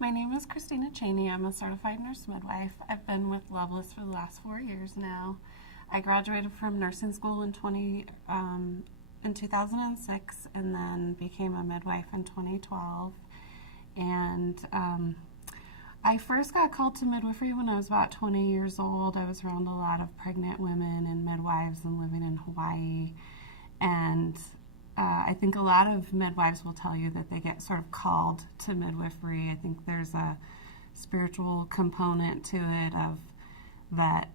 My name is Christina Cheney. I'm a certified nurse midwife. I've been with Loveless for the last 4 years now. I graduated from nursing school in 2006 and then became a midwife in 2012. And I first got called to midwifery when I was about 20 years old. I was around a lot of pregnant women and midwives and living in Hawaii. And I think a lot of midwives will tell you that they get sort of called to midwifery. I think there's a spiritual component to it of that,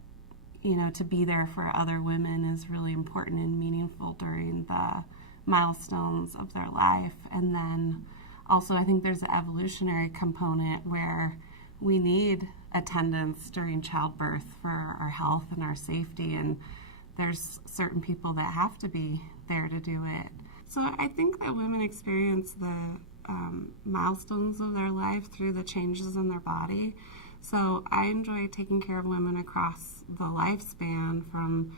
to be there for other women is really important and meaningful during the milestones of their life. And then also I think there's an evolutionary component where we need attendance during childbirth for our health and our safety, and there's certain people that have to be there to do it. So I think that women experience the milestones of their life through the changes in their body. So I enjoy taking care of women across the lifespan from,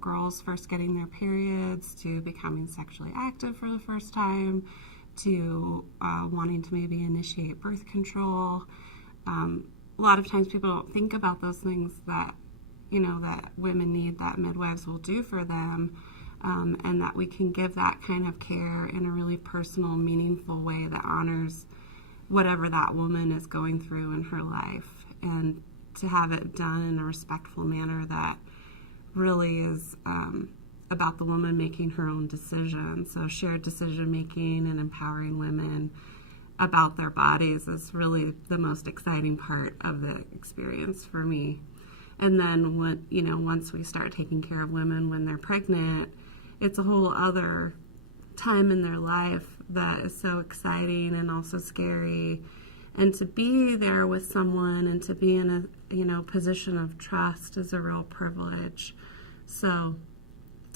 girls first getting their periods to becoming sexually active for the first time to wanting to maybe initiate birth control. A lot of times people don't think about those things that, that women need that midwives will do for them. And that we can give that kind of care in a really personal, meaningful way that honors whatever that woman is going through in her life, and to have it done in a respectful manner that really is about the woman making her own decisions. So shared decision making and empowering women about their bodies is really the most exciting part of the experience for me. And then once we start taking care of women when they're pregnant, it's a whole other time in their life that is so exciting and also scary. And to be there with someone and to be in a position of trust is a real privilege. So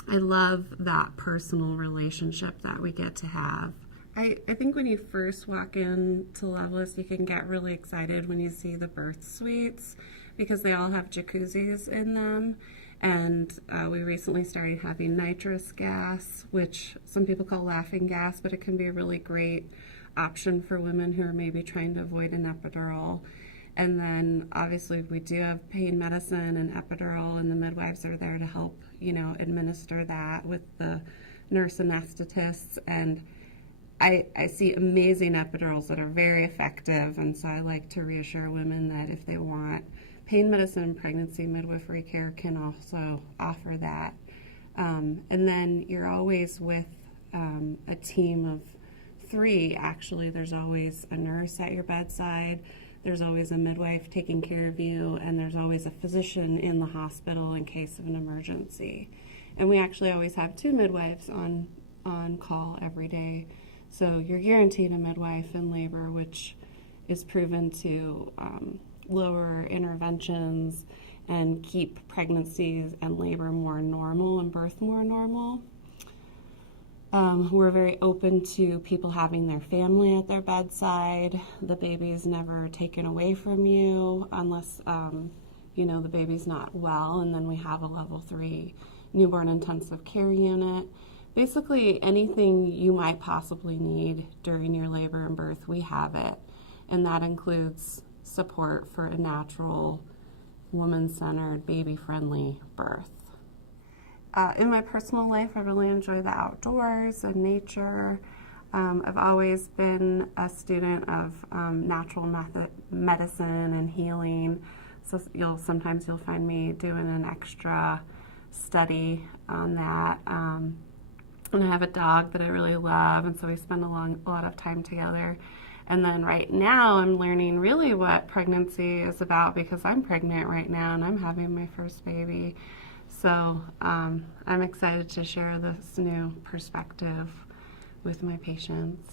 I love that personal relationship that we get to have. I think when you first walk into Loveless, you can get really excited when you see the birth suites because they all have jacuzzis in them. And we recently started having nitrous gas, which some people call laughing gas, but it can be a really great option for women who are maybe trying to avoid an epidural. And then obviously we do have pain medicine and epidural, and the midwives are there to help, administer that with the nurse anesthetists. And I see amazing epidurals that are very effective, and so I like to reassure women that if they want pain medicine and pregnancy midwifery care can also offer that. And then you're always with a team of 3, actually. There's always a nurse at your bedside, there's always a midwife taking care of you, and there's always a physician in the hospital in case of an emergency. And we actually always have 2 midwives on call every day. So you're guaranteed a midwife in labor, which is proven to lower interventions and keep pregnancies and labor more normal and birth more normal. We're very open to people having their family at their bedside. The baby is never taken away from you unless, the baby's not well, and then we have a level 3 newborn intensive care unit. Basically, anything you might possibly need during your labor and birth, we have it, and that includes support for a natural, woman-centered, baby-friendly birth. In my personal life, I really enjoy the outdoors and nature. I've always been a student of natural medicine and healing, so sometimes you'll find me doing an extra study on that. And I have a dog that I really love, and so we spend a lot of time together. And then right now I'm learning really what pregnancy is about because I'm pregnant right now and I'm having my first baby. So I'm excited to share this new perspective with my patients.